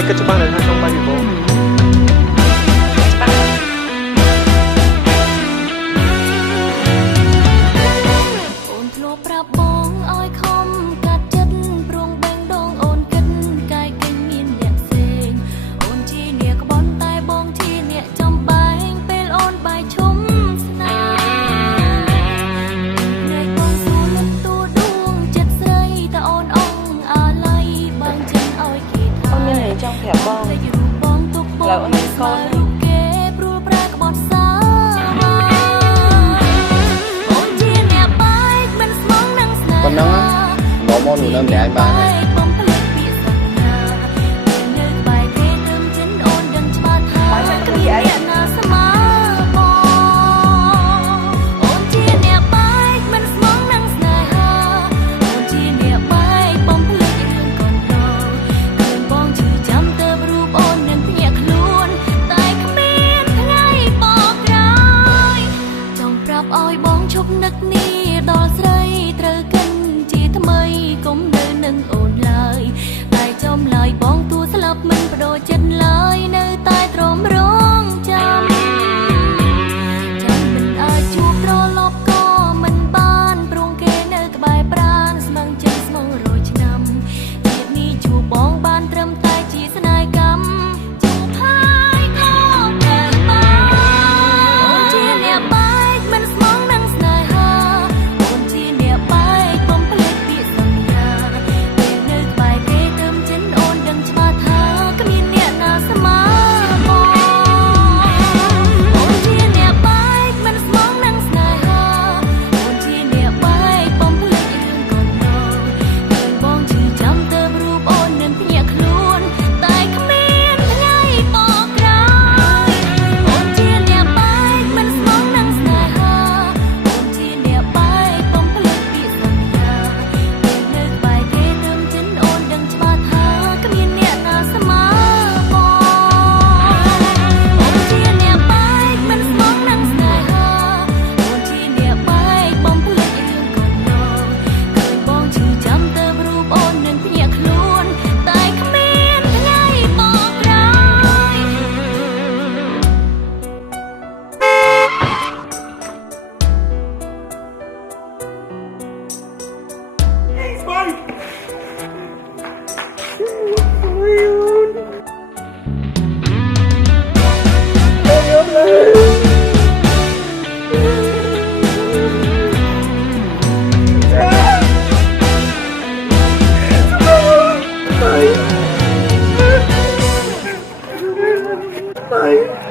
ឯងគិតច្បាស់នៅថាចង់បាយពីបងអូនធ្លាប់ប្រាប់បងឲ្យខំកាត់ចិត្តព្រោះបែងដងអូនគិតកាយគេមានអ្នកផ្សេងអូនជាអ្នកក្បន់តែបងជាអ្នកចំបែងពេលអូនបាយឈុំស្នេហ៍នៃបងសួរលឹកទួដួងចិត្តស្រីតែអូនអងអាឡ័យបងចិនឲ្យគេថាអូនមានចង់ប្រាប់បងបងទុកបងអូនស្គាល់រូបគេព្រួលប្រែក្បត់សាអូនជាអ្នកបែកមិនស្មងនឹងស្នេហ៍ ប៉ុណ្ណឹងបងមកនោះនៅម្នាក់ឯងបានហើយបងភ្លេចពាក្យសន្យានៅក្បែរគេទៅចិនអូនដឹងច្បាស់ថាគ្មានអ្នកណាស្មើបងអូនជាអ្នកបែកមិនស្មងនឹងស្នេហាអូនជាអ្នកបែកបងភ្លេចរឿងកូនដងឃើញបងជឿចាំទៅរូបអូននឹងភ្ញាក់ខ្លួនតែគ្មានថ្ងៃបកក្រោយចង់ប្រាប់ឲ្យបងឈប់នឹកនេះដល់ស្រីត្រូវកិនជាថ្មីកុំនៅនឹងអូនឡើយតែចំឡើយបងទួស្លាប់មិនបដូរចិត្តឡើយនៅតែទ្រាំរងចាំមិនអាចជួបត្រឡប់ក៏មិនបានព្រមគេនៅក្បែរប្រាណស្មឹងចិត្តស្មង100ឆ្នាំជាតិនេះជួបបងបានត្រឹមតែជាស្នេហ៍កម្មជួបហើយខកទៅបានអូនជាអ្នកបែកមិនស្មងនឹងស្នេហាអូនជាអ្នកបែកបំភ្លេចពាក្យសន្យាពេលនៅក្បែរគេទៅចិនអូនដឹងច្បាស់ថាគ្មានអ្នកណាស្មើបងអូនជាអ្នកបែកមិនស្មងនឹងស្នេហាអូនជាអ្នកបែកបំភ្លេចរឿងកូនដងឃើញបងជឿចាំទៅរូបអូននឹងភ្ញាក់ខ្លួនតែគ្មានថ្ងៃបកក្រោយអូនជាអ្នកបែកមិនស្មងនឹងស្នេហាអូនជាអ្នកបែកបំភ្លេចពាក្យសន្យាពេលនៅក្បែរគេទៅចិនអូនដឹងច្បាស់ថាគ្មានអ្នកណាស្មើបងអូនជាអ្នកបែកមិនស្មងនឹងស្នេហាអូនជាអ្នកបែកបំភ្លេចរឿងកូនដងឃើញបងជឿចាំទៅរូបអូននឹងភ្ញាក់ខ្លួនតែគ្មានថ្ងៃបកក្រោយ Bye.